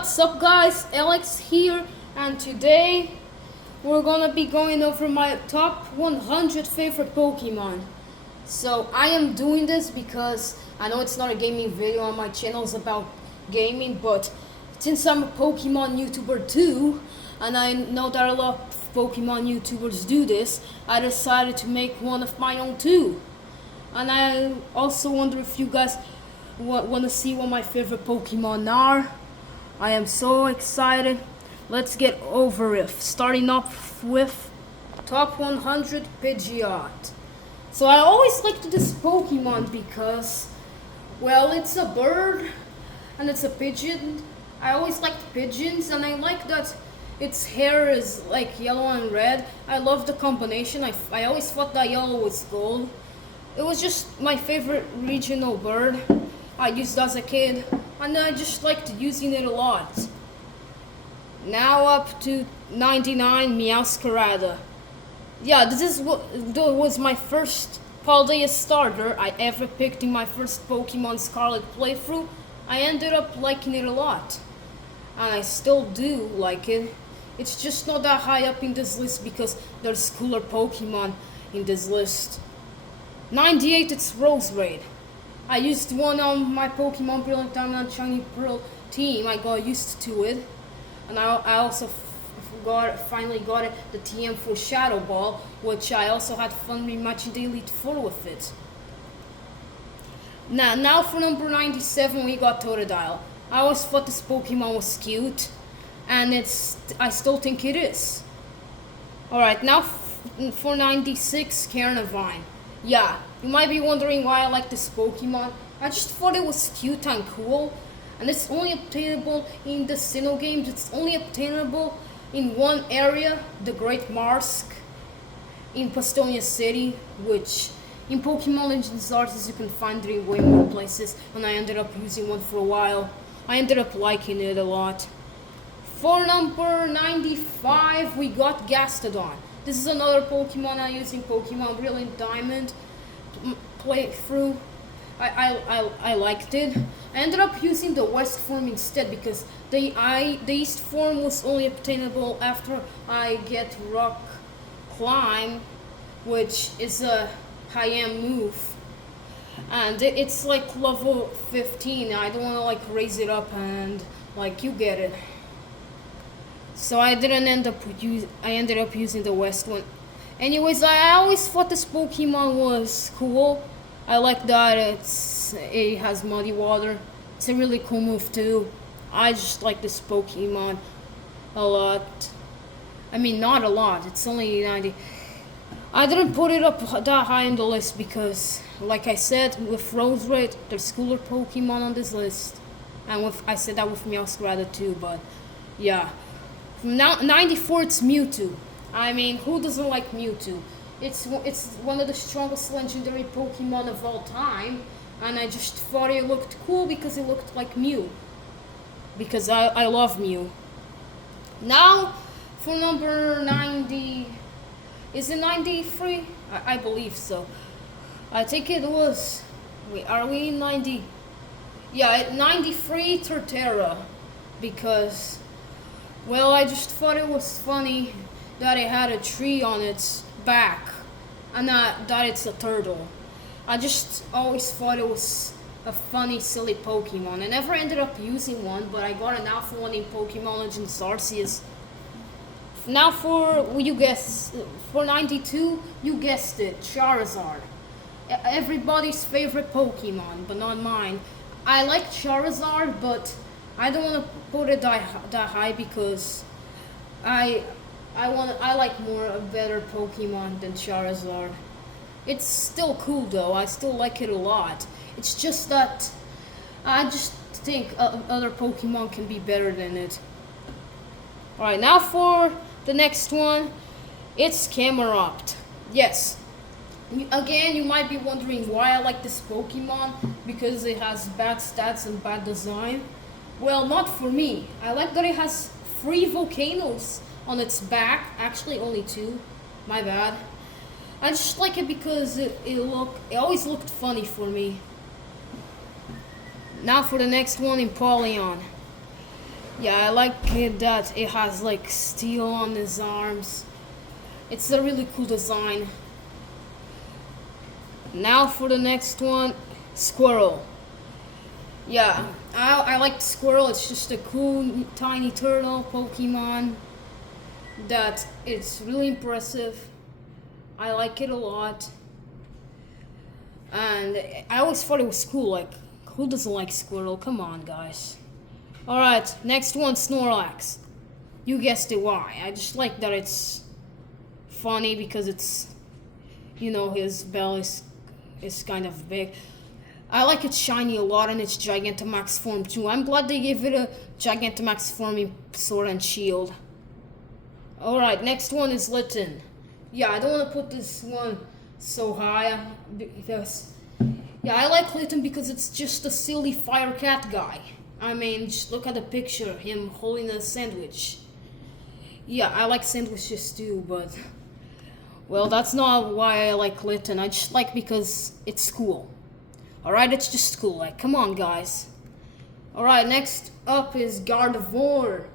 What's up, guys? Alex here, and today we're gonna be going over my top 100 favorite Pokemon. So I am doing this because I know it's not a gaming video on my channel, it's about gaming, but since I'm a Pokemon YouTuber too, and I know that a lot of Pokemon YouTubers do this, I decided to make one of my own too. And I also wonder if you guys want to see what my favorite Pokemon are. I am so excited. Let's get over it. Starting off with top 100 Pidgeot. So I always liked this Pokemon because, well, it's a bird and it's a pigeon. I always liked pigeons, and I like that its hair is like yellow and red. I love the combination. I always thought that yellow was gold. It was just my favorite regional bird. I used as a kid, and I just liked using it a lot. Now up to 99, Meowscarada. Yeah, this is what was my first Paldea starter I ever picked in my first Pokemon Scarlet playthrough. I ended up liking it a lot, and I still do like it. It's just not that high up in this list because there's cooler Pokemon in this list. 98, it's Roserade. I used one on my Pokemon Brilliant Diamond and Shiny Pearl team. I got used to it, and I also finally got it, the TM for Shadow Ball, which I also had fun rematching the Elite Four with it. Now for number 97, we got Totodile. I always thought this Pokemon was cute, and I still think it is. Alright, now for 96, Carnivine. Yeah, you might be wondering why I like this Pokemon. I just thought it was cute and cool, and it's only obtainable in the Sinnoh games. It's only obtainable in one area, the Great Marsk, in Pastonia City, which in Pokemon Legends Arceus you can find it in way more places, and I ended up using one for a while. I ended up liking it a lot. For number 95, we got Gastrodon. This is another Pokemon I use in Pokemon Brilliant Diamond playthrough. I liked it. I ended up using the West form instead because the East form was only obtainable after I get Rock Climb, which is a high-end move. And it's like level 15. I don't want to like raise it up, and like you get it. So I ended up using the West one. Anyways, I always thought this Pokemon was cool. I like that it has Muddy Water. It's a really cool move too. I just like this Pokemon a lot. I mean, not a lot. It's only 90. I didn't put it up that high on the list because, like I said, with Roserade, there's cooler Pokemon on this list. And I said that with Meowscarada too, but yeah. Now 94, it's Mewtwo. I mean, who doesn't like Mewtwo? It's one of the strongest legendary Pokemon of all time, and I just thought it looked cool because it looked like Mew. Because I love Mew. Now for number 90, is it 93? I believe so. I think it was. Wait, are we in 90? Yeah, at 93, Torterra, because, well, I just thought it was funny that it had a tree on its back, and that it's a turtle. I just always thought it was a funny, silly Pokemon. I never ended up using one, but I got an alpha one in Pokemon Legends Arceus. Now for 92, you guessed it, Charizard. Everybody's favorite Pokemon, but not mine. I like Charizard, but I don't want to put it that high because I like a better Pokemon than Charizard. It's still cool though. I still like it a lot. It's just that I just think other Pokemon can be better than it. Alright, now for the next one, it's Camerupt. Yes. Again, you might be wondering why I like this Pokemon, because it has bad stats and bad design. Well, not for me. I like that it has 3 volcanoes on its back. Actually, only 2. My bad. I just like it because it always looked funny for me. Now for the next one, Empoleon. Yeah, I like it that it has like steel on his arms. It's a really cool design. Now for the next one, Squirrel. Yeah, I like Squirrel. It's just a cool tiny turtle Pokemon that it's really impressive. I like it a lot. And I always thought it was cool. Like, who doesn't like Squirrel? Come on, guys. Alright, next one, Snorlax. You guessed it, why. I just like that it's funny because it's, his bell is kind of big. I like its shiny a lot and its Gigantamax form too. I'm glad they gave it a Gigantamax form in Sword and Shield. Alright, next one is Litten. Yeah, I don't want to put this one so high because, yeah, I like Litten because it's just a silly fire cat guy. I mean, just look at the picture, him holding a sandwich. Yeah, I like sandwiches too, but, well, that's not why I like Litten. I just like because it's cool. Alright, it's just cool. Like, come on, guys. Alright, next up is Gardevoir.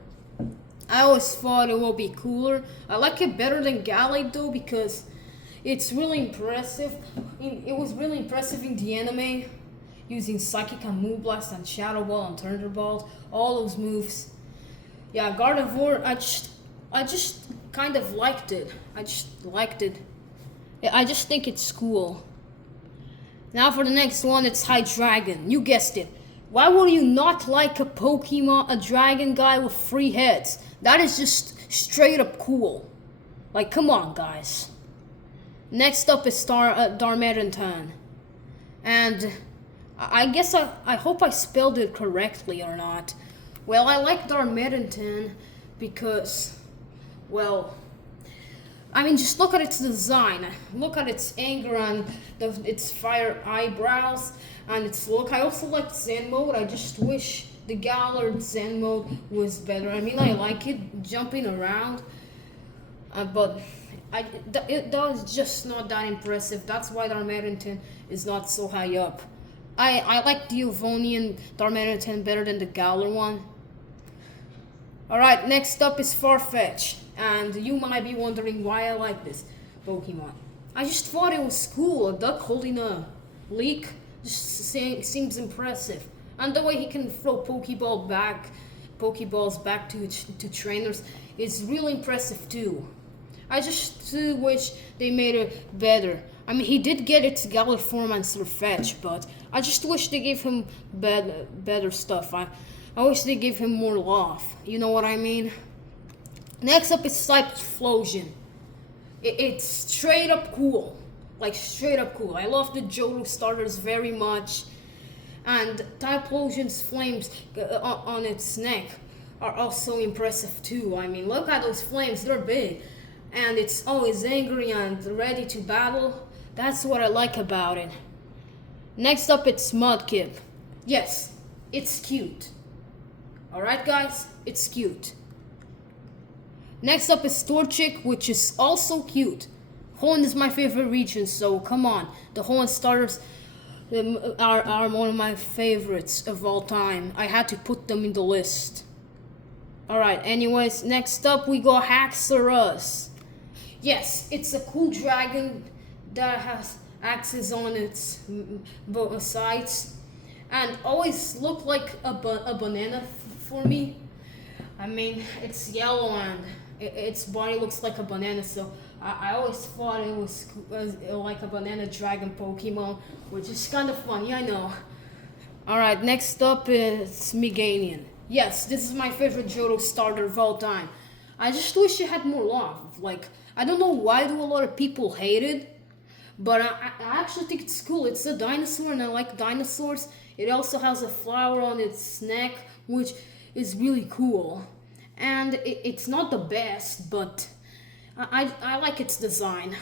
I always thought it would be cooler. I like it better than Gallade though because it's really impressive. It was really impressive in the anime, using Psychic and Moonblast and Shadow Ball and Thunderbolt, all those moves. Yeah, Gardevoir, I just kind of liked it. I just liked it. I just think it's cool. Now for the next one, it's Hydreigon. You guessed it. Why would you not like a Pokemon, a dragon guy with 3 heads? That is just straight up cool. Like, come on, guys. Next up is Darmanitan. And I guess I hope I spelled it correctly or not. Well, I like Darmanitan because, well, I mean, just look at its design. Look at its anger and its fire eyebrows and its look. I also like Zen mode. I just wish the Galar Zen mode was better. I mean, I like it jumping around, but that was just not that impressive. That's why Darmanitan is not so high up. I like the Evonian Darmanitan better than the Galar one. Alright, next up is Farfetch. And you might be wondering why I like this Pokemon. I just thought it was cool. A duck holding a leek just seems impressive. And the way he can throw Pokeballs back to trainers is really impressive too. I just wish they made it better. I mean, he did get its Galar form and Surfetch, but I just wish they gave him better stuff. I wish they gave him more love. You know what I mean? Next up is Typhlosion. It's straight up cool. Like, straight up cool. I love the Johto starters very much. And Typhlosion's flames on its neck are also impressive too. I mean, look at those flames. They're big. And it's always angry and ready to battle. That's what I like about it. Next up, it's Mudkip. Yes, it's cute. Alright, guys? It's cute. Next up is Torchic, which is also cute. Hoenn is my favorite region, so come on. The Hoenn starters are one of my favorites of all time. I had to put them in the list. Alright, anyways, next up we got Haxorus. Yes, it's a cool dragon that has axes on its sides and always looked like a banana for me. I mean, it's yellow and its body looks like a banana, so I always thought it was like a banana dragon Pokemon, which is kind of funny, I know. Alright, next up is Meganium. Yes, this is my favorite Johto starter of all time. I just wish it had more love. Like, I don't know why do a lot of people hate it, but I actually think it's cool. It's a dinosaur and I like dinosaurs. It also has a flower on its neck, which is really cool. And it's not the best, but I like its design.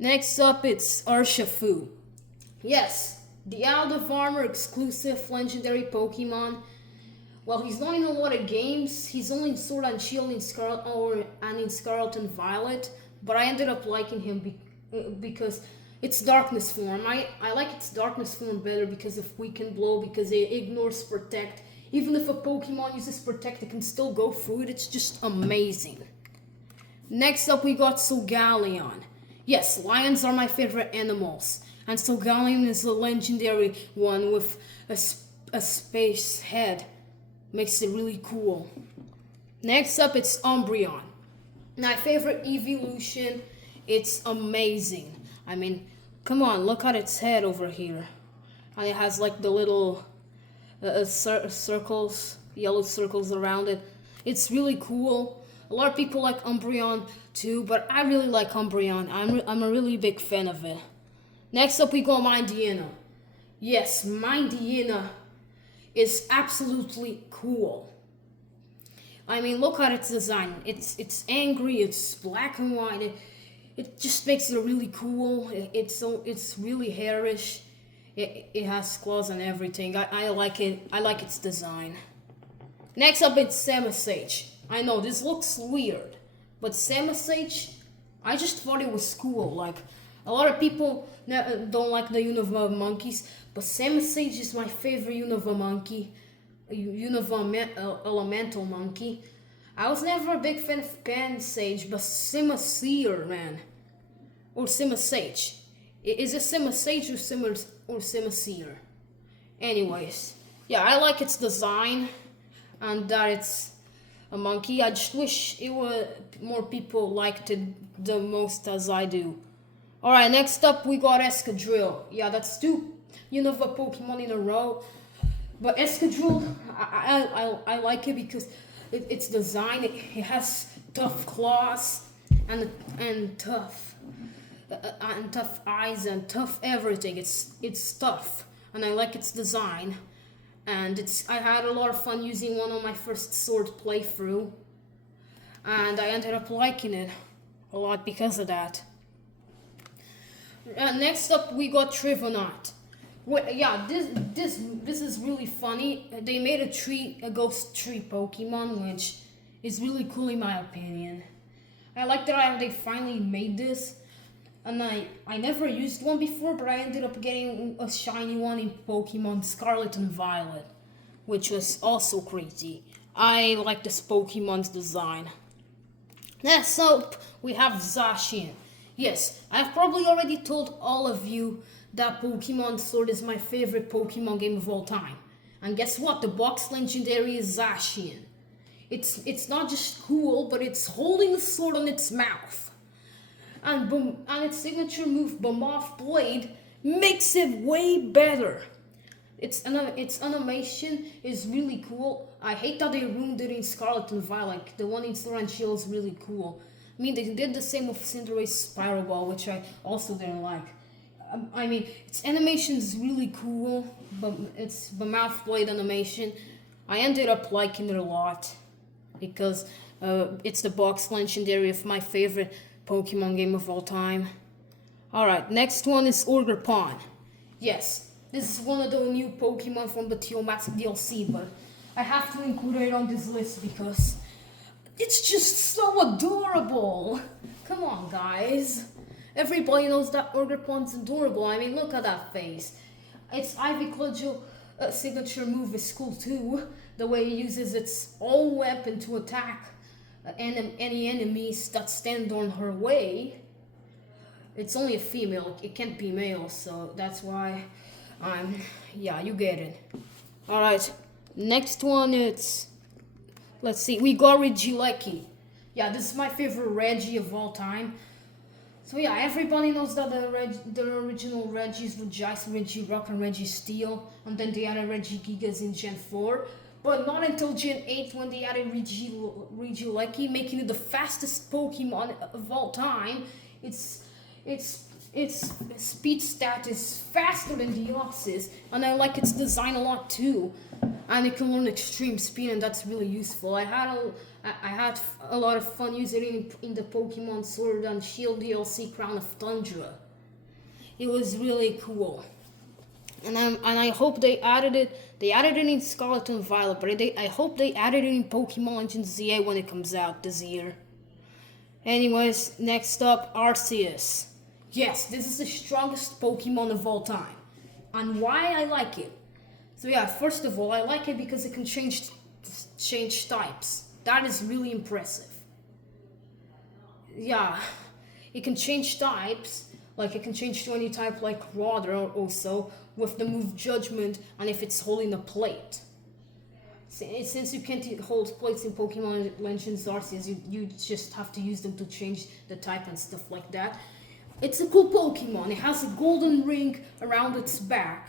Next up, it's Urshifu. Yes, the Out of Armor exclusive legendary Pokemon. Well, he's not in a lot of games. He's only in Sword and Shield and in Scarlet and Violet. But I ended up liking him because it's Darkness form. I like its Darkness form better because of Weaken Blow, because it ignores Protect. Even if a Pokemon uses Protect, it can still go through it. It's just amazing. Next up, we got Solgaleo. Yes, lions are my favorite animals, and Solgaleo is a legendary one with a space head. Makes it really cool. Next up, it's Umbreon. My favorite evolution. It's amazing. I mean, come on, look at its head over here. And it has like the little circles, yellow circles around it. It's really cool. A lot of people like Umbreon too, but I really like Umbreon. I'm a really big fan of it. Next up, we got Mineduina. Yes, Mineduina is absolutely cool. I mean, look at its design. It's angry. It's black and white. It just makes it really cool. It's really hairish. It has claws and everything. I like it. I like its design. Next up, it's Samasage. I know this looks weird, but Samasage, I just thought it was cool. Like, a lot of people don't like the Unova monkeys, but Samasage is my favorite Unova monkey. Unova elemental monkey. I was never a big fan of Pansage, but Simisear, man. Or Simisage. Is it Simisage or Simisear? Anyways, yeah, I like its design and that it's a monkey. I just wish more people liked it the most as I do. Alright, next up we got Escadrille. Yeah, that's two Unova Pokemon in a row. But Escadrille, I like it because its design, it has tough claws and tough eyes and tough everything. It's tough, and I like its design. And I had a lot of fun using one on my first Sword playthrough, and I ended up liking it a lot because of that. Next up, we got Trevenant. Yeah, this is really funny. They made a ghost tree Pokemon, which is really cool in my opinion. I like that they finally made this, and I never used one before, but I ended up getting a shiny one in Pokemon Scarlet and Violet, which was also crazy. I like this Pokemon's design. Next up, we have Zacian. Yes, I've probably already told all of you that Pokemon Sword is my favorite Pokemon game of all time. And guess what? The box legendary is Zacian. It's not just cool, but it's holding the sword on its mouth. And its signature move, Boom-Off Blade, makes it way better. Its animation is really cool. I hate that they ruined it in Scarlet and Violet. The one in Sword and Shield is really cool. I mean, they did the same with Cinderace Spiral Ball, which I also didn't like. I mean, its animation is really cool, but it's the mouth blade animation. I ended up liking it a lot because it's the box legendary of my favorite Pokemon game of all time. Alright, next one is Ogerpon. Yes, this is one of the new Pokemon from the Teomax DLC, but I have to include it on this list because it's just so adorable. Come on, guys. Everybody knows that Ogerpon's adorable. I mean, look at that face. Its Ivy Cudgel signature move is cool too. The way it uses its own weapon to attack any enemies that stand on her way. It's only a female, it can't be male, so that's why yeah, you get it. Alright, next one let's see, we got Regieleki. Yeah, this is my favorite Reggie of all time. So yeah, everybody knows that the original Regis were Regice, Regirock, and Registeel, and then they added Regigigas in Gen 4. But not until Gen 8 when they added Regieleki, making it the fastest Pokemon of all time. Its speed stat is faster than Deoxys, and I like its design a lot too. And it can learn extreme speed, and that's really useful. I had a lot of fun using it in the Pokemon Sword and Shield DLC Crown of Tundra. It was really cool, and I hope they added it. They added it in Scarlet and Violet, but I hope they added it in Pokemon Legends ZA when it comes out this year. Anyways, next up, Arceus. Yes, this is the strongest Pokemon of all time, and why I like it. So yeah, first of all, I like it because it can change types. That is really impressive. Yeah, it can change types. Like it can change to any type like water also with the move judgment and if it's holding a plate. Since you can't hold plates in Pokemon Legends Arceus, you just have to use them to change the type and stuff like that. It's a cool Pokemon. It has a golden ring around its back.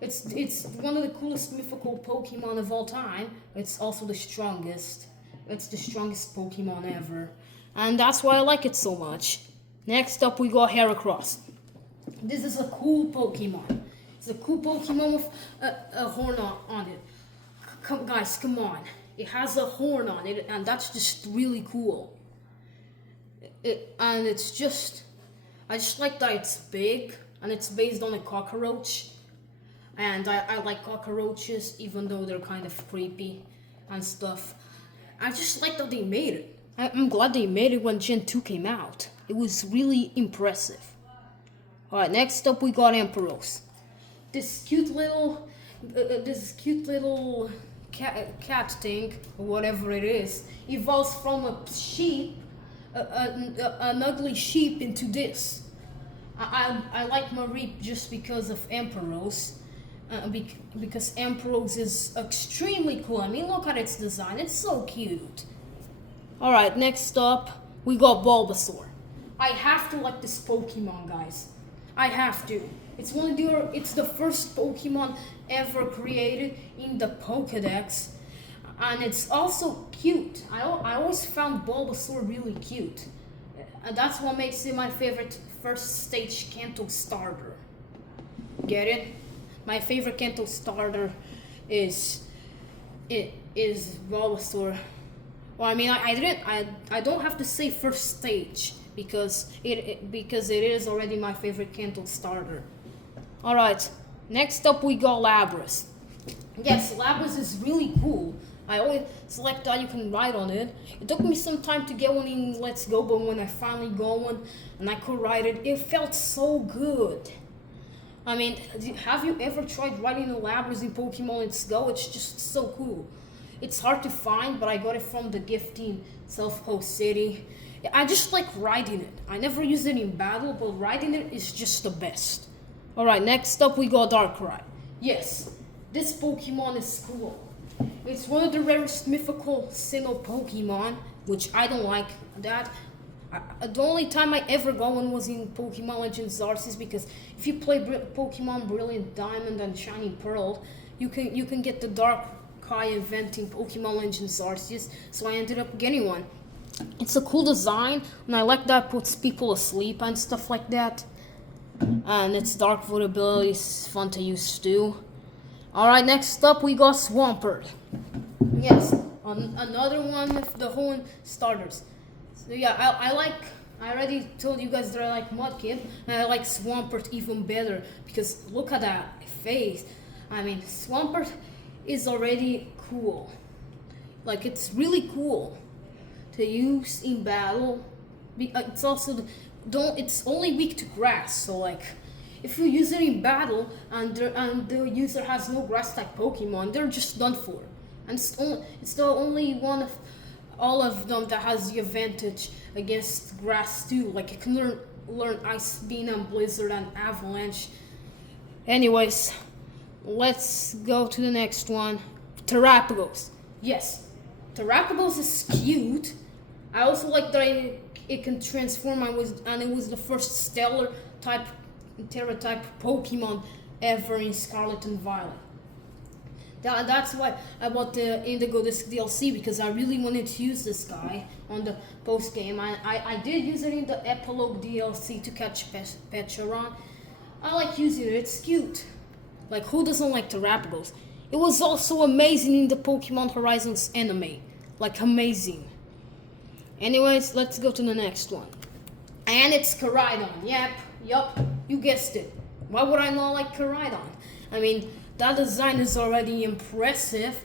It's one of the coolest mythical Pokemon of all time. It's also the strongest. It's the strongest Pokemon ever. And that's why I like it so much. Next up we got Heracross. This is a cool Pokemon. It's a cool Pokemon with a horn on it. Guys, come on. It has a horn on it, and that's just really cool. And it's just, I just like that it's big, and it's based on a cockroach. And I like cockroaches, even though they're kind of creepy and stuff. I just like that they made it. I'm glad they made it when Gen 2 came out. It was really impressive. Alright, next up we got Ampharos. This cute little cat thing, or whatever it is, evolves from a sheep, an ugly sheep, into this. I like Mareep just because of Ampharos. Because Ampharos is extremely cool. I mean, look at its design. It's so cute. Alright, next up, we got Bulbasaur. I have to like this Pokemon, guys. I have to. It's the first Pokemon ever created in the Pokedex. And it's also cute. I always found Bulbasaur really cute. And that's what makes it my favorite first stage Kanto starter. Get it? My favorite Kanto starter is Bulbasaur. Well, I mean, I don't have to say first stage because it is already my favorite Kanto starter. All right, next up we got Lapras. Yes, Lapras is really cool. I always select that you can ride on it. It took me some time to get one in Let's Go, but when I finally got one and I could ride it, it felt so good. I mean, have you ever tried riding a Lapras in Pokemon Let's Go? It's just so cool. It's hard to find, but I got it from the gift in South Coast City. I just like riding it. I never use it in battle, but riding it is just the best. Alright, next up we got Darkrai. Yes, this Pokemon is cool. It's one of the rarest mythical Sinnoh Pokemon, which I don't like that. The only time I ever got one was in Pokemon Legends Arceus, because if you play Pokemon Brilliant Diamond and Shining Pearl, you can get the Darkrai event in Pokemon Legends Arceus, so I ended up getting one. It's a cool design, and I like that it puts people asleep and stuff like that. And its Dark Void ability is fun to use too. Alright, next up we got Swampert. Yes, another one with the horn starters. So yeah, I already told you guys that I like Mudkip, and I like Swampert even better, because look at that face. I mean, Swampert is already cool. Like, it's really cool to use in battle. It's also it's only weak to grass, so like if you use it in battle and the user has no grass type Pokemon, they're just done for. And it's the only one of all of them that has the advantage against grass too. Like it can learn Ice Beam and Blizzard and Avalanche. Anyways, let's go to the next one. Terrapagos. Yes, Terrapagos is cute. I also like that it can transform and it was the first stellar type Terra type Pokemon ever in Scarlet and Violet. That's why I bought the Indigo Disc DLC, because I really wanted to use this guy on the post game. I did use it in the Epilogue DLC to catch Pecharon. I like using it, it's cute. Like, who doesn't like Terrapagos? It was also amazing in the Pokemon Horizons anime. Like, amazing. Anyways, let's go to the next one. And it's Koraidon. Yup, you guessed it. Why would I not like Koraidon? I mean, that design is already impressive,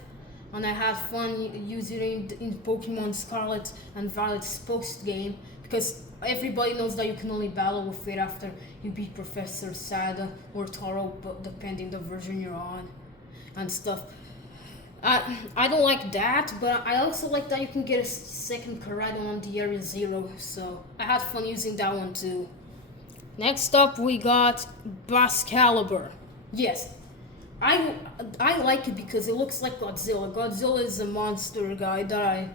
and I had fun using it in Pokemon Scarlet and Violet's post game, because everybody knows that you can only battle with it after you beat Professor Sada or Taro, depending the version you're on. and stuff. I don't like that, but I also like that you can get a second Karaidon on the Area Zero, so I had fun using that one too. Next up, we got Bascalibur. Yes, I like it because it looks like Godzilla. Godzilla is a monster guy that I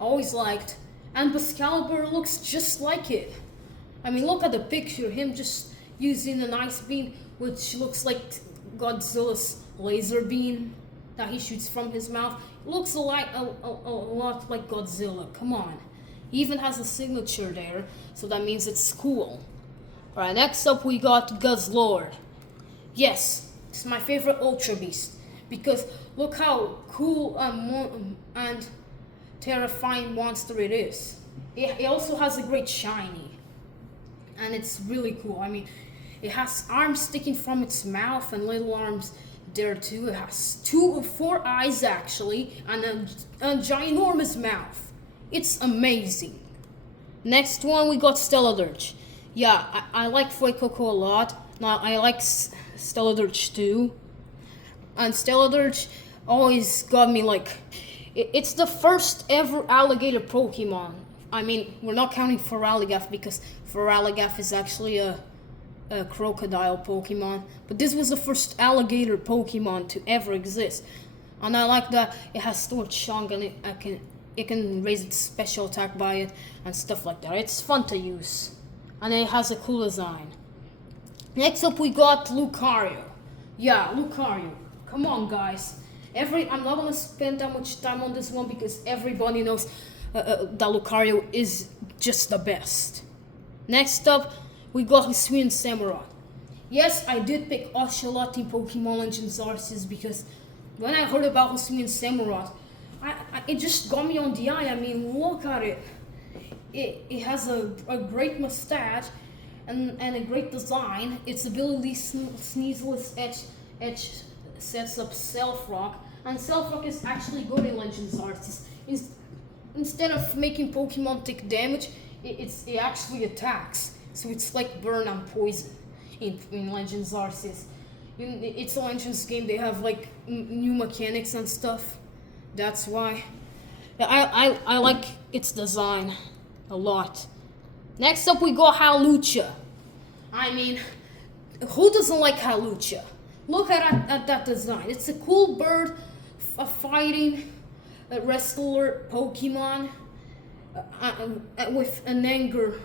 always liked, and Bascalibur looks just like it. I mean, look at the picture, him just using an ice beam, which looks like Godzilla's laser beam that he shoots from his mouth. It looks a lot like Godzilla, come on. He even has a signature there, so that means it's cool. Alright, next up we got Guzzlord. Yes, it's my favorite Ultra Beast, because look how cool and terrifying monster it is. It also has a great shiny, and it's really cool. I mean, it has arms sticking from its mouth and little arms there too. It has 2 or 4 eyes actually, and a ginormous mouth. It's amazing. Next one we got Stelladirge. Yeah, I like Fuecoco a lot. Now I like Stelladirge too. And Stelladirge always got me like, it's the first ever alligator Pokemon. I mean, we're not counting Feraligatr because Feraligatr is actually a crocodile Pokemon. But this was the first alligator Pokemon to ever exist. And I like that it has stored chunk and it can raise its special attack by it and stuff like that. It's fun to use. And it has a cool design. Next up we got Lucario. Yeah, Lucario. Come on guys. I'm not gonna spend that much time on this one because everybody knows that Lucario is just the best. Next up we got Hisuian Samurott. Yes, I did pick Oshawott in Pokemon Legends Arceus because when I heard about Hisuian Samurott, it just got me on the eye. I mean, look at it. It has a great mustache and a great design. Its ability Sneaseless Edge sets up Self Rock, and Self Rock is actually good in Legends Arceus. Instead of making Pokemon take damage, it actually attacks. So it's like burn and poison in Legends Arceus. It's a Legends game. They have like new mechanics and stuff. That's why I like its design a lot. Next up we got Hawlucha. I mean, who doesn't like Hawlucha? Look at that design. It's a cool bird, a fighting wrestler Pokemon with an anger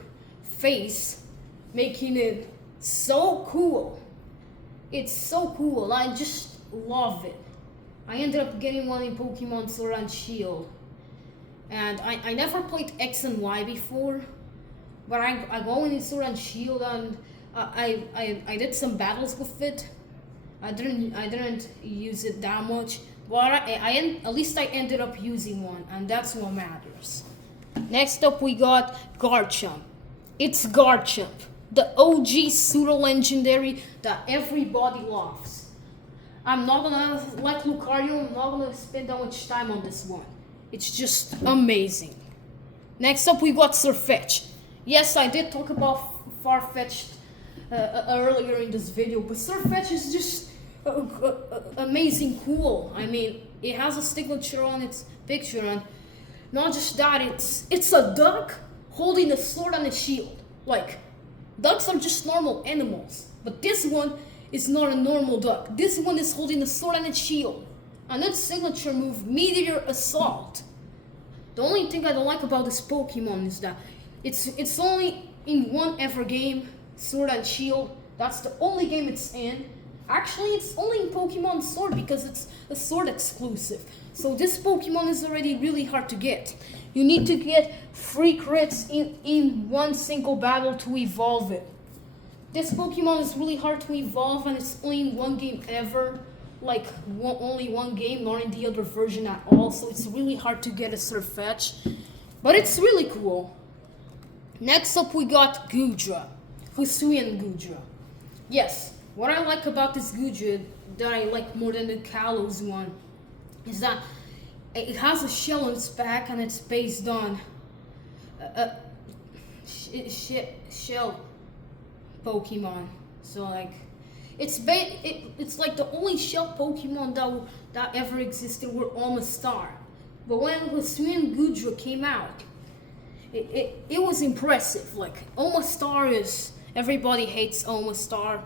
face, making it so cool. It's so cool. I just love it. I ended up getting one in Pokemon Sword and Shield. And I never played X and Y before, but I go in Sword and Shield and I did some battles with it. I didn't use it that much, but at least I ended up using one, and that's what matters. Next up we got Garchomp. It's Garchomp, the OG pseudo legendary that everybody loves. I'm not gonna, like Lucario, I'm not gonna spend that much time on this one. It's just amazing. Next up we got Sirfetch'd. Yes, I did talk about Farfetch'd earlier in this video, but Sirfetch'd is just amazing cool. I mean, it has a signature on its picture, and not just that, it's a duck holding a sword and a shield. Like, ducks are just normal animals, but this one is not a normal duck. This one is holding a sword and a shield. And its signature move, Meteor Assault. The only thing I don't like about this Pokemon is that it's only in one ever game, Sword and Shield. That's the only game it's in. Actually, it's only in Pokemon Sword because it's a Sword exclusive. So this Pokemon is already really hard to get. You need to get 3 crits in one single battle to evolve it. This Pokemon is really hard to evolve, and it's only in one game ever. Like, only one game, not in the other version at all. So it's really hard to get a Sirfetch'd. But it's really cool. Next up we got Goodra. Hisuian Goodra. Yes, what I like about this Goodra that I like more than the Kalos one is that it has a shell on its back, and it's based on shell Pokemon. So like, It's like the only shell Pokemon that ever existed were Omastar. But when Hisuian Goodra came out, it was impressive. Like Omastar is everybody hates Omastar.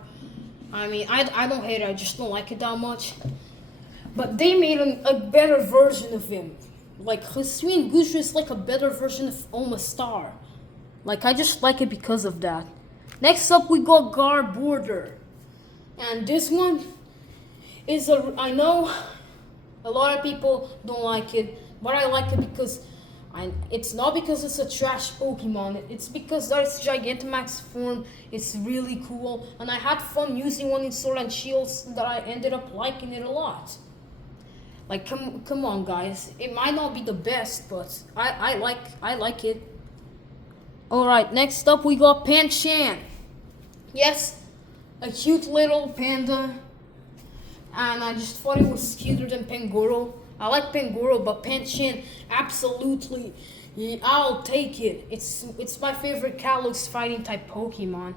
I mean, I don't hate it. I just don't like it that much. But they made a better version of him. Like Hisuian Goodra is like a better version of Omastar. Like I just like it because of that. Next up we got Garbodor. And this one is I know a lot of people don't like it, but I like it because it's not because it's a trash Pokemon. It's because that its Gigantamax form is really cool, and I had fun using one in Sword and Shield that I ended up liking it a lot. Like come on guys, it might not be the best, but I like it. Alright, next up we got Pancham. Yes, a cute little panda, and I just thought it was cuter than Pangoro. I like Pangoro, but Pancham, absolutely, yeah, I'll take it. It's my favorite Kalos fighting type Pokemon.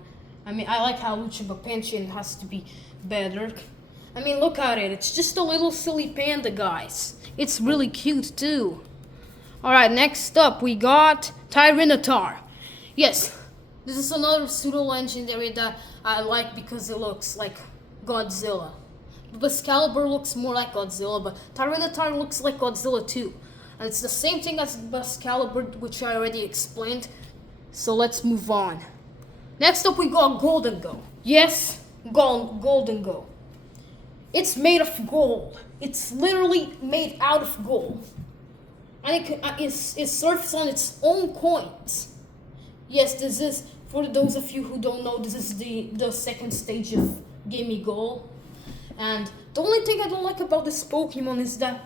I mean, I like Hawlucha, but Pancham has to be better. I mean, look at it. It's just a little silly panda, guys. It's really cute too. Alright, next up we got Tyranitar. Yes, this is another pseudo-legendary that I like because it looks like Godzilla. Excalibur looks more like Godzilla, but Tyranitar looks like Godzilla too. And it's the same thing as Excalibur, which I already explained. So let's move on. Next up we got Gholdengo. Yes, Gholdengo. It's made of gold. It's literally made out of gold. And it surfs on its own coins. Yes, this is, for those of you who don't know, this is the second stage of Gimme Gold. And the only thing I don't like about this Pokemon is that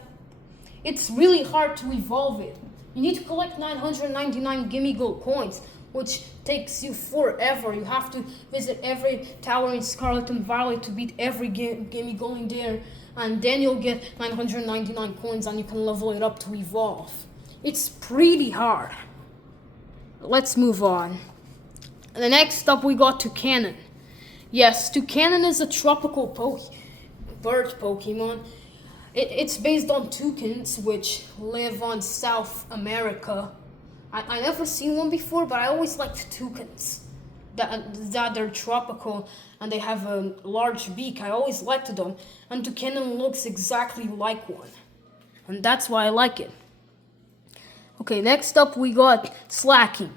it's really hard to evolve it. You need to collect 999 Gimme Gold coins, which takes you forever. You have to visit every tower in Scarlet and Violet to beat every Gimme Gold in there, and then you'll get 999 coins and you can level it up to evolve. It's pretty hard. Let's move on. The next up we got Toucannon. Yes, Toucannon is a tropical bird Pokemon. It's based on toucans, which live on South America. I never seen one before, but I always liked toucans. That they're tropical and they have a large beak. I always liked them. And Toucannon looks exactly like one. And that's why I like it. Okay, next up we got Slaking.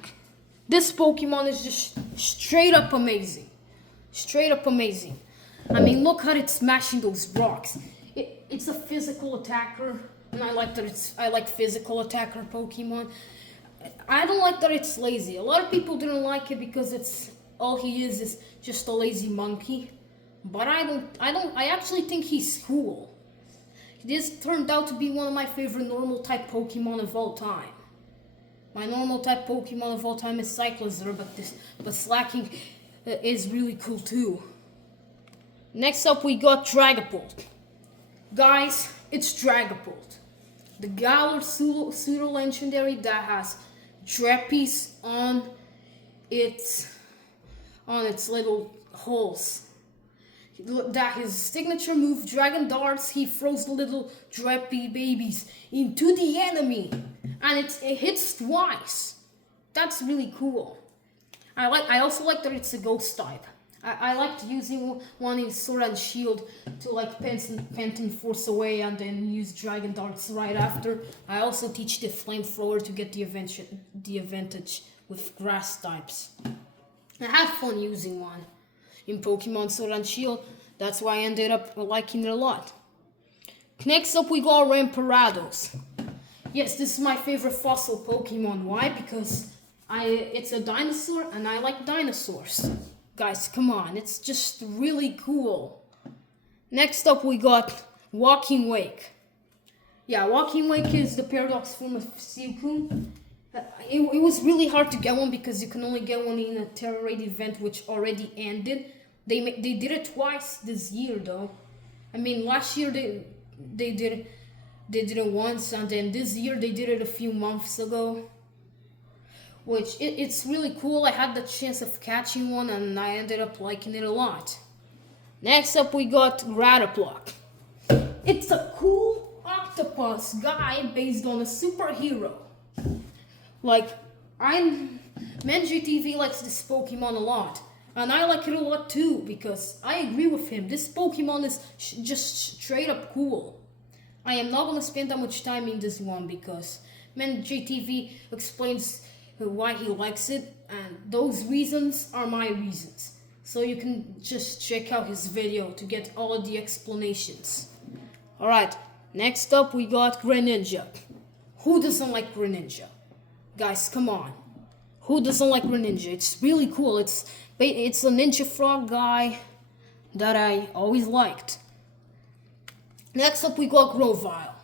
This Pokemon is just straight up amazing. Straight up amazing. I mean, look how it's smashing those rocks. It's a physical attacker, and I like physical attacker Pokemon. I don't like that it's lazy. A lot of people didn't like it because it's all he is just a lazy monkey. But I actually think he's cool. This turned out to be one of my favorite normal type Pokemon of all time. My normal type Pokemon of all time is Cyclizar, but Slaking is really cool too. Next up we got Dragapult. Guys, it's Dragapult. The Galar pseudo-legendary that has Drapies on its little holes. That his signature move, Dragon Darts, he throws the little Drapie babies into the enemy, and it hits twice. That's really cool. I also like that it's a ghost type. I liked using one in Sword and Shield to like Penton Force away and then use Dragon Darts right after. I also teach the Flamethrower to get the advantage with grass types. I had fun using one in Pokemon Sword and Shield. That's why I ended up liking it a lot. Next up we got Ramparados. Yes, this is my favorite fossil Pokemon. Why? Because it's a dinosaur and I like dinosaurs. Guys, come on, it's just really cool. Next up we got Walking Wake. Yeah, Walking Wake is the Paradox form of Suicune. It was really hard to get one because you can only get one in a Terra Raid event which already ended. They did it twice this year though. I mean, last year they did it once, and then this year they did it a few months ago. Which it's really cool. I had the chance of catching one and I ended up liking it a lot. Next up, we got Ratapluck. It's a cool octopus guy based on a superhero. Like, MenGTV likes this Pokemon a lot. And I like it a lot too, because I agree with him. This Pokemon is just straight up cool. I am not gonna spend that much time in this one, because MenGTV explains why he likes it, and those reasons are my reasons. So you can just check out his video to get all of the explanations. Alright, next up we got Greninja. Who doesn't like Greninja? Guys, come on. Who doesn't like Greninja? It's really cool. It's a ninja frog guy that I always liked. Next up we got Grovyle.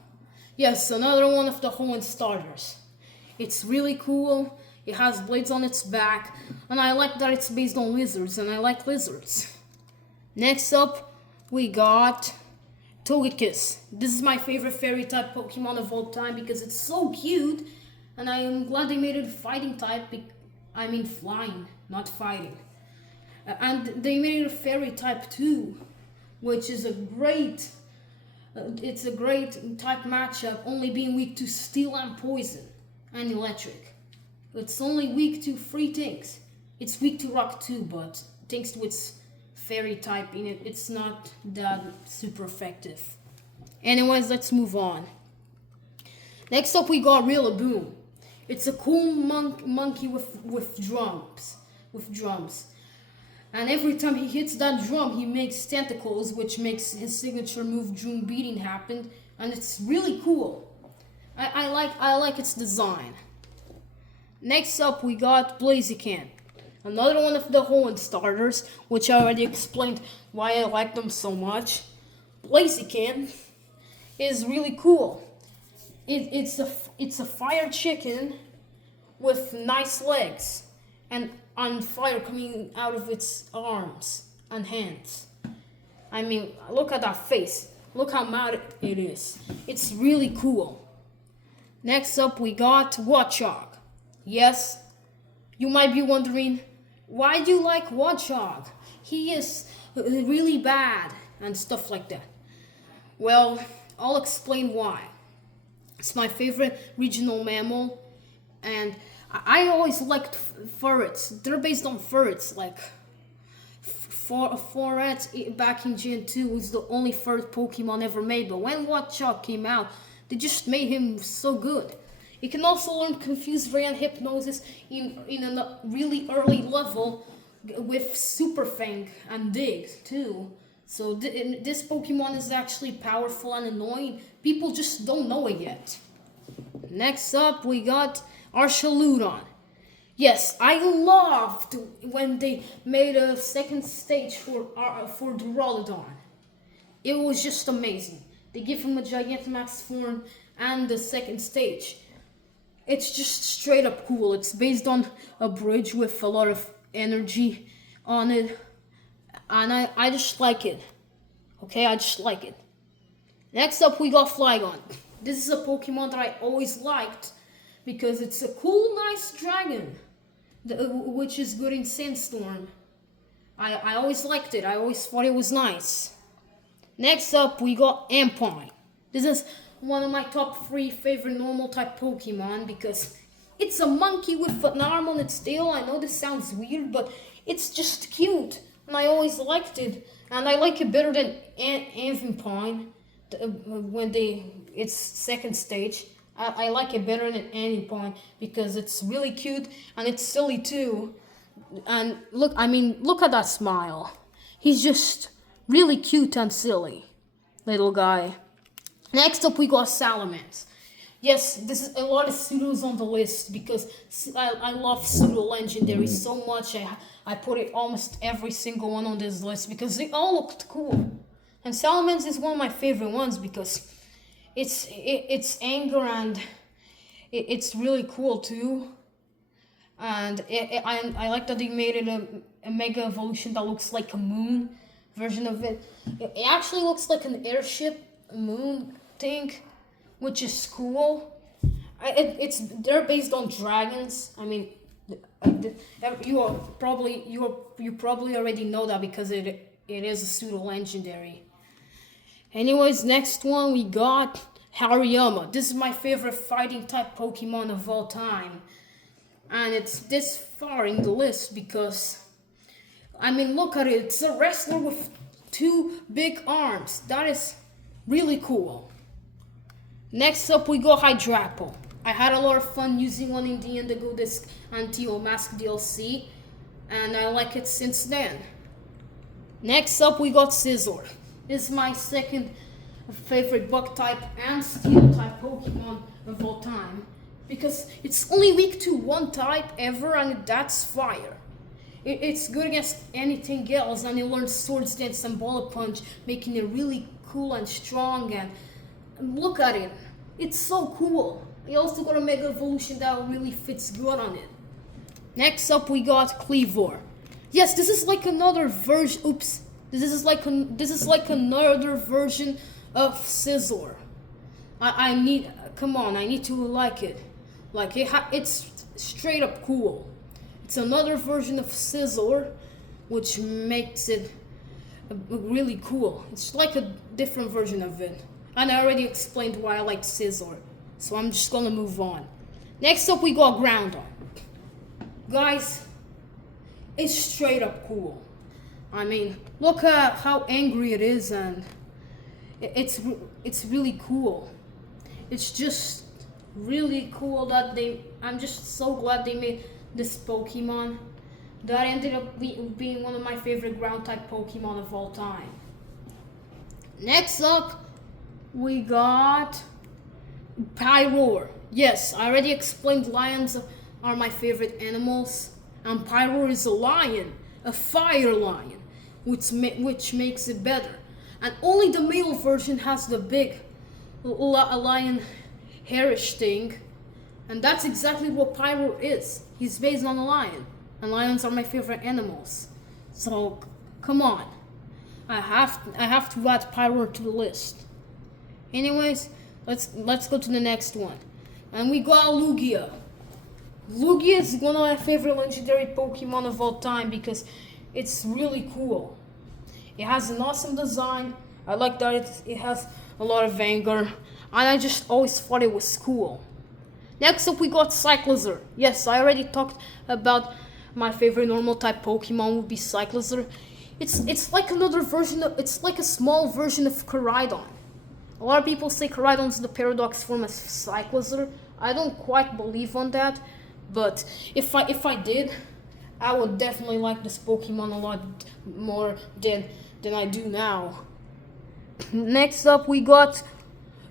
Yes, another one of the Hoenn starters. It's really cool. It has blades on its back, and I like that it's based on lizards, and I like lizards. Next up we got Togekiss. This is my favorite fairy type Pokemon of all time because it's so cute, and I am glad they made it a fighting type. I mean flying, not fighting. And they made it a fairy type too, which is a great type matchup, only being weak to steel and poison and electric. It's only weak to 3 things. It's weak to rock too, but thanks to its fairy type in it, it's not that super effective. Anyways, let's move on. Next up we got Rillaboom. It's a cool monkey with drums. And every time he hits that drum, he makes tentacles, which makes his signature move, drum beating, happen, and it's really cool. I like its design. Next up, we got Blaziken, another one of the Hoenn starters, which I already explained why I like them so much. Blaziken is really cool. It's a fire chicken with nice legs and on fire coming out of its arms and hands. I mean, look at that face. Look how mad it is. It's really cool. Next up, we got Watchog. Yes, you might be wondering, why do you like Watchog? He is really bad and stuff like that. Well, I'll explain why. It's my favorite regional mammal, and I always liked ferrets. They're based on ferrets, like Ferret back in Gen 2 was the only ferret Pokemon ever made, but when Watchog came out, they just made him so good. You can also learn Confuse Ray and Hypnosis in a really early level with Super Fang and Dig too. So this Pokemon is actually powerful and annoying. People just don't know it yet. Next up, we got Archaludon. Yes, I loved when they made a second stage for Duraludon. It was just amazing. They give him a Gigantamax form and the second stage. It's just straight up cool. It's based on a bridge with a lot of energy on it. And I just like it. Okay, I just like it. Next up, we got Flygon. This is a Pokemon that I always liked because it's a cool, nice dragon, which is good in Sandstorm. I always liked it. I always thought it was nice. Next up, we got Ampine. This is one of my top 3 favorite normal type Pokemon because it's a monkey with an arm on its tail. I know this sounds weird, but it's just cute, and I always liked it. And I like it better than Ampine when its second stage. I like it better than Ampine because it's really cute and it's silly too. And look at that smile. He's just really cute and silly, little guy. Next up, we got Salamence. Yes, this is a lot of pseudos on the list because I love pseudo legendaries so much. I put it almost every single one on this list because they all looked cool. And Salamence is one of my favorite ones because it's anger and it's really cool too. And I like that they made it a mega evolution that looks like a moon version of it. It actually looks like an airship moon thing, which is cool. They're based on dragons. I mean, you probably already know that because It is a pseudo legendary. Anyways, next one we got Hariyama. This is my favorite fighting type Pokemon of all time. And it's this far in the list because, I mean, look at it. It's a wrestler with two big arms. That is really cool. Next up, we go Hydrapple. I had a lot of fun using one in the Indigo Disc Antio Mask DLC, and I like it since then. Next up, we got Scizor. This is my second favorite bug type and steel type Pokemon of all time, because it's only weak to one type ever, and that's fire. It's good against anything else, and it learns Swords Dance and Bullet Punch, making it really cool and strong. And look at it, it's so cool. It also got a Mega Evolution that really fits good on it. Next up, we got Kleavor. Yes, this is like another version. Oops, this is like another version of Scizor. I need, come on, I need to like it. Like it's straight up cool. It's another version of Scizor, which makes it really cool. It's like a different version of it. And I already explained why I like Scizor, so I'm just gonna move on. Next up, we got Groudon. Guys, it's straight up cool. I mean, look at how angry it is, and it's really cool. It's just really cool that I'm just so glad they made this Pokemon that ended up being one of my favorite ground type Pokemon of all time. Next up, we got Pyroar. Yes, I already explained lions are my favorite animals, and Pyroar is a lion, a fire lion, which makes it better. And only the male version has the big lion hairish thing, and that's exactly what Pyroar is. He's based on a lion, and lions are my favorite animals. So come on, I have to add Pyroar to the list. Anyways, let's go to the next one, and we got Lugia. Lugia is one of my favorite legendary Pokemon of all time because it's really cool. It has an awesome design. I like that it has a lot of anger, and I just always thought it was cool. Next up, we got Cyclizar. Yes, I already talked about my favorite normal type Pokemon would be Cyclizar. It's like another version of, it's like a small version of Koraidon. A lot of people say Koraidon is the paradox form of Cyclizar. I don't quite believe on that, but if I did, I would definitely like this Pokemon a lot more than I do now. Next up, we got,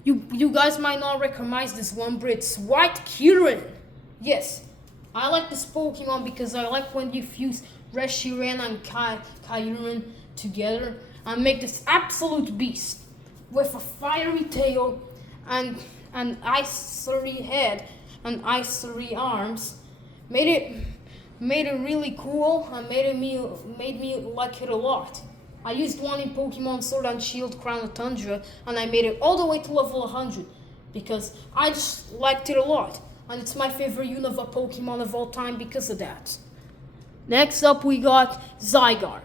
you guys might not recognize this one, but it's White Kyurem. Yes, I like this Pokemon because I like when you fuse Reshiram and Kyurem together and make this absolute beast with a fiery tail and an icy head and icy arms. Made it really cool and made me like it a lot. I used one in Pokemon Sword and Shield Crown of Tundra, and I made it all the way to level 100 because I just liked it a lot, and it's my favorite Unova Pokemon of all time because of that. Next up, we got Zygarde.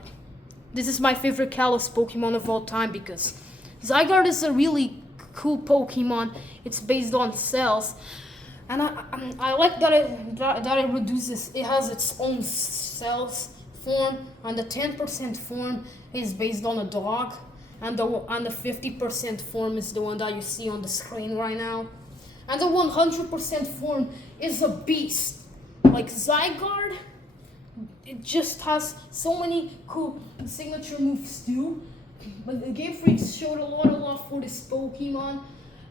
This is my favorite Kalos Pokemon of all time because Zygarde is a really cool Pokemon. It's based on cells, and I like that it reduces. It has its own cells form, and the 10% form is based on a dog, and the 50% form is the one that you see on the screen right now, and the 100% form is a beast. Like Zygarde, it just has so many cool signature moves too. But the Game Freaks showed a lot of love for this Pokemon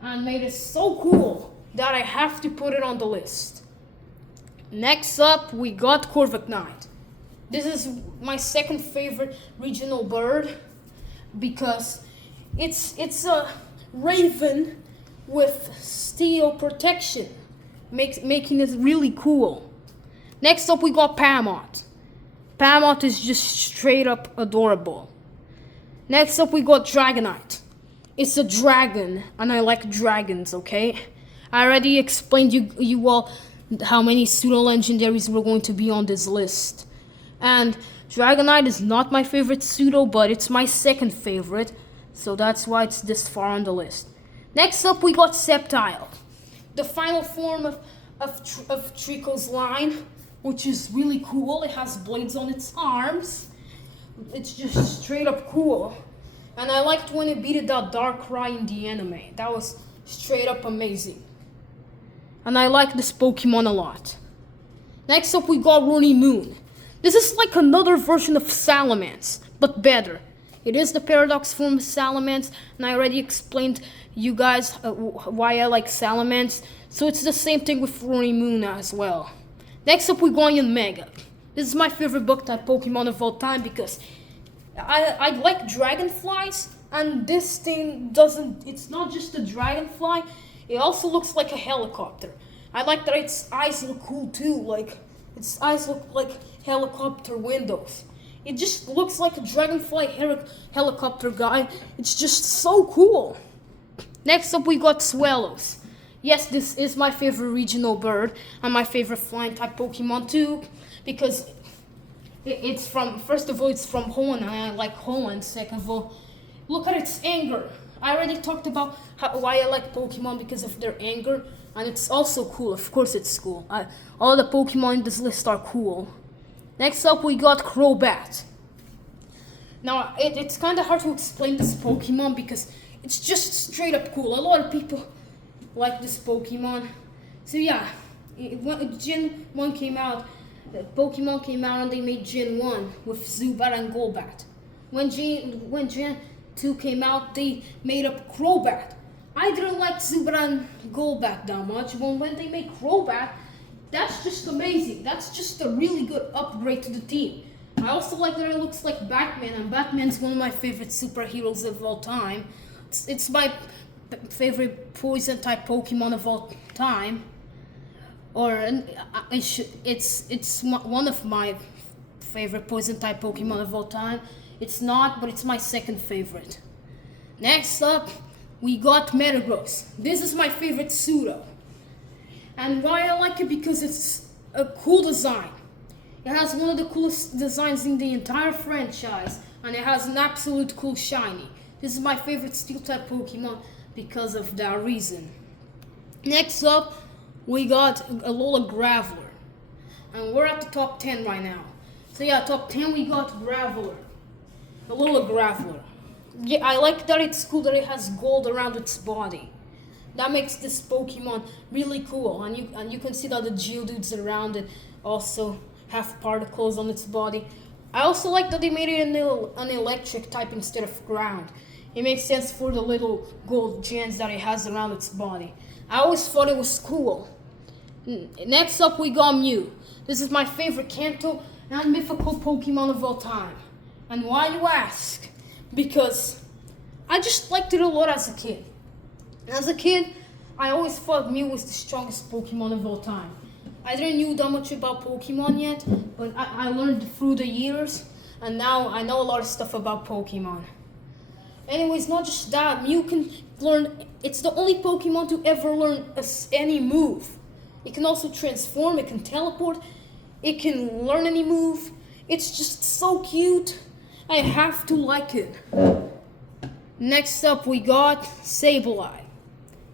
and made it so cool that I have to put it on the list. Next up, we got Corviknight. This is my second favorite regional bird because it's a raven with steel protection, making it really cool. Next up, we got Paramount. Paramount is just straight up adorable. Next up, we got Dragonite. It's a dragon, and I like dragons, okay? I already explained you all how many pseudo-legendaries were going to be on this list. And Dragonite is not my favorite pseudo, but it's my second favorite, so that's why it's this far on the list. Next up, we got Sceptile, the final form of Trico's line, which is really cool. It has blades on its arms. It's just straight up cool. And I liked when it beat that Darkrai in the anime. That was straight up amazing. And I like this Pokemon a lot. Next up, we got Rooney Moon. This is like another version of Salamence, but better. It is the Paradox form of Salamence, and I already explained you guys why I like Salamence, so it's the same thing with Rooney Moon as well. Next up, we got Yanmega. This is my favorite bug type Pokemon of all time because I like dragonflies, and this thing it's not just a dragonfly, it also looks like a helicopter. I like that its eyes look cool too, like its eyes look like helicopter windows. It just looks like a dragonfly helicopter guy. It's just so cool. Next up, we got Swellows. Yes, this is my favorite regional bird and my favorite flying type Pokemon too, because it's from, first of all, it's from Holland, and I like Holland. Second of all, look at its anger. I already talked about why I like Pokemon because of their anger, and it's also cool. Of course it's cool. All the Pokemon in this list are cool. Next up, we got Crobat. Now, it's kind of hard to explain this Pokemon because it's just straight up cool. A lot of people like this Pokemon. So yeah, when Gen 1 came out, Pokemon came out and they made Gen 1 with Zubat and Golbat. When Gen 2 came out, they made up Crobat. I didn't like Zubat and Golbat that much, but when they made Crobat, that's just amazing. That's just a really good upgrade to the team. I also like that it looks like Batman, and Batman's one of my favorite superheroes of all time. It's my favorite poison type Pokemon of all time. It's one of my favorite poison type Pokemon of all time. It's not, but it's my second favorite. Next up, we got Metagross. This is my favorite pseudo. And why I like it, because it's a cool design. It has one of the coolest designs in the entire franchise, and it has an absolute cool shiny. This is my favorite steel type Pokemon because of that reason. Next up, we got Alola Graveler. And we're at the top 10 right now. So yeah, top 10 we got Graveler. Alola Graveler. Yeah, I like that it's cool that it has gold around its body. That makes this Pokemon really cool, and you can see that the Geodudes around it also have particles on its body. I also like that they made it an electric type instead of ground. It makes sense for the little gold gems that it has around its body. I always thought it was cool. Next up, we got Mew. This is my favorite Kanto and mythical Pokemon of all time. And why, you ask? Because I just liked it a lot as a kid. As a kid, I always thought Mew was the strongest Pokemon of all time. I didn't know that much about Pokemon yet, but I learned through the years, and now I know a lot of stuff about Pokemon. Anyways, not just that, Mew can learn, it's the only Pokemon to ever learn any move. It can also transform, it can teleport, it can learn any move. It's just so cute. I have to like it. Next up, we got Sableye.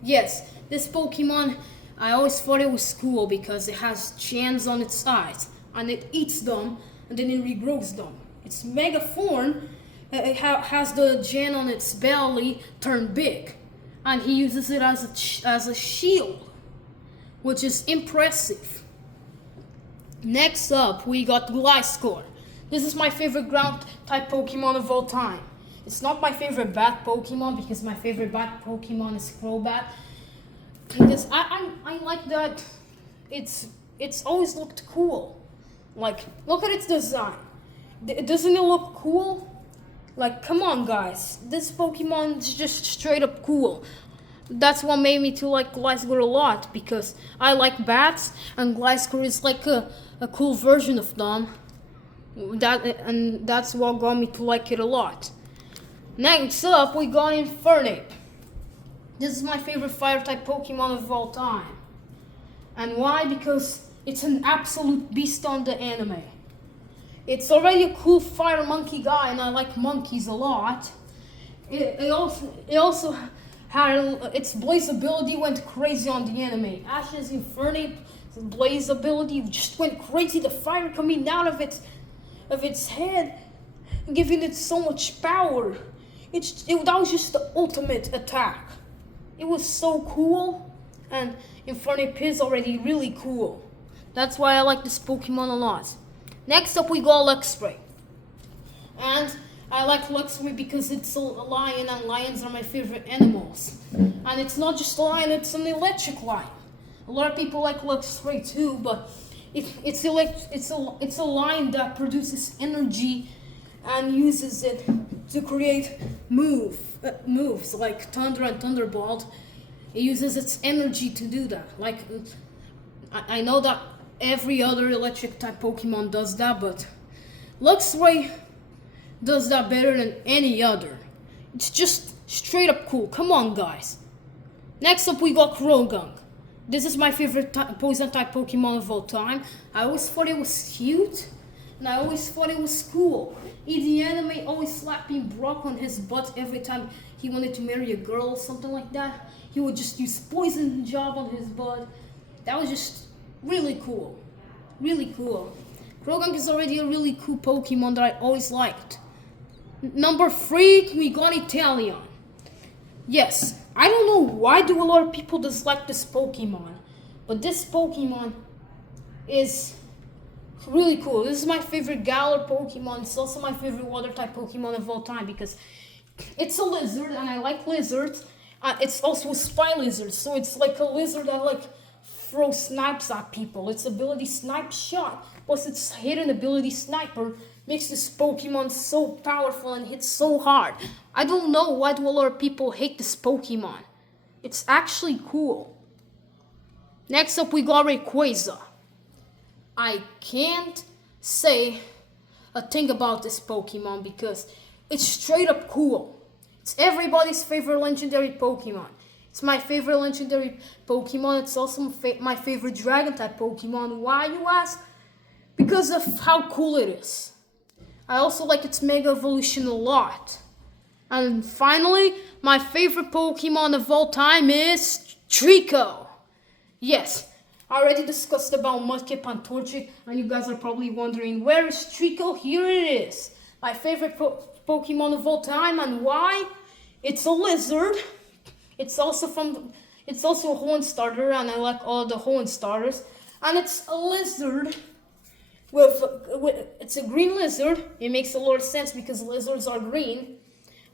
Yes, this Pokemon, I always thought it was cool because it has gems on its eyes, and it eats them, and then it regrows them. Its mega form, it has the gem on its belly turned big, and he uses it as a shield, which is impressive. Next up, we got Gliscor. This is my favorite ground type Pokemon of all time. It's not my favorite bat Pokemon because my favorite bat Pokemon is Crobat. Because I like that it's always looked cool. Like, look at its design. Doesn't it look cool? Like, come on guys. This Pokemon is just straight up cool. That's what made me to like Gliscor a lot, because I like bats and Gliscor is like a cool version of them. That's what got me to like it a lot. Next up, we got Infernape. This is my favorite fire-type Pokemon of all time. And why? Because it's an absolute beast on the anime. It's already a cool fire monkey guy, and I like monkeys a lot. It also had its blaze ability went crazy on the enemy. Ash's Infernape blaze ability just went crazy. The fire coming out of its head, giving it so much power. That was just the ultimate attack. It was so cool, and Infernape is already really cool. That's why I like this Pokemon a lot. Next up we got Luxray. And I like Luxray because it's a lion, and lions are my favorite animals. And it's not just a lion, it's an electric lion. A lot of people like Luxray too, but it's a lion that produces energy and uses it to create moves like Thunder and Thunderbolt. It uses its energy to do that. Like, I know that every other electric type Pokemon does that, but Luxray does that better than any other. It's just straight up cool. Come on, guys. Next up, we got Croagunk. This is my favorite poison type Pokemon of all time. I always thought it was cute, and I always thought it was cool. In the anime, always slapping Brock on his butt every time he wanted to marry a girl or something like that. He would just use poison job on his butt. That was just really cool. Really cool. Croagunk is already a really cool Pokemon that I always liked. Number 3, we got Italian. Yes, I don't know why do a lot of people dislike this Pokemon, but this Pokemon is really cool. This is my favorite Galar Pokemon. It's also my favorite water type Pokemon of all time because it's a lizard, and I like lizards. It's also a spy lizard, so it's like a lizard that like throws snipes at people. Its ability Snipe Shot, plus its hidden ability Sniper, makes this Pokemon so powerful and hits so hard. I don't know why do a lot of people hate this Pokemon. It's actually cool. Next up we got Rayquaza. I can't say a thing about this Pokemon because it's straight up cool. It's everybody's favorite legendary Pokemon. It's my favorite legendary Pokemon. It's also my favorite Dragon type Pokemon. Why, you ask? Because of how cool it is. I also like its Mega Evolution a lot. And finally, my favorite Pokemon of all time is Treecko. Yes, I already discussed about Mudkip and Torchic, and you guys are probably wondering, where is Treecko? Here it is. My favorite Pokemon of all time, and why? It's a lizard. It's also a Horn starter, and I like all the Horn starters. And it's a lizard it's a green lizard. It makes a lot of sense because lizards are green.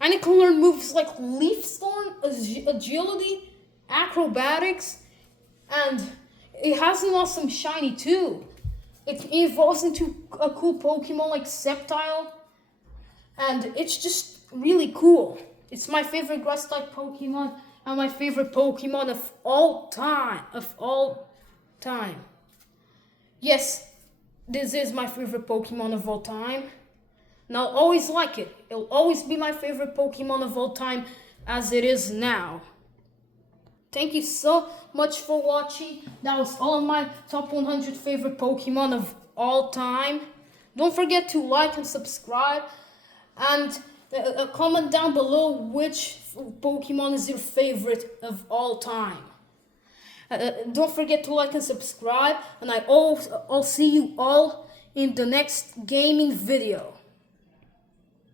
And it can learn moves like Leaf Storm, Agility, Acrobatics, and it has an awesome shiny too. It evolves into a cool Pokemon like Sceptile, and it's just really cool. It's my favorite grass type Pokemon and my favorite Pokemon of all time. Yes, this is my favorite Pokemon of all time. And I'll always like it. It'll always be my favorite Pokemon of all time as it is now. Thank you so much for watching. That was all of my top 100 favorite Pokemon of all time. Don't forget to like and subscribe. And comment down below which Pokemon is your favorite of all time. Don't forget to like and subscribe. And I'll see you all in the next gaming video.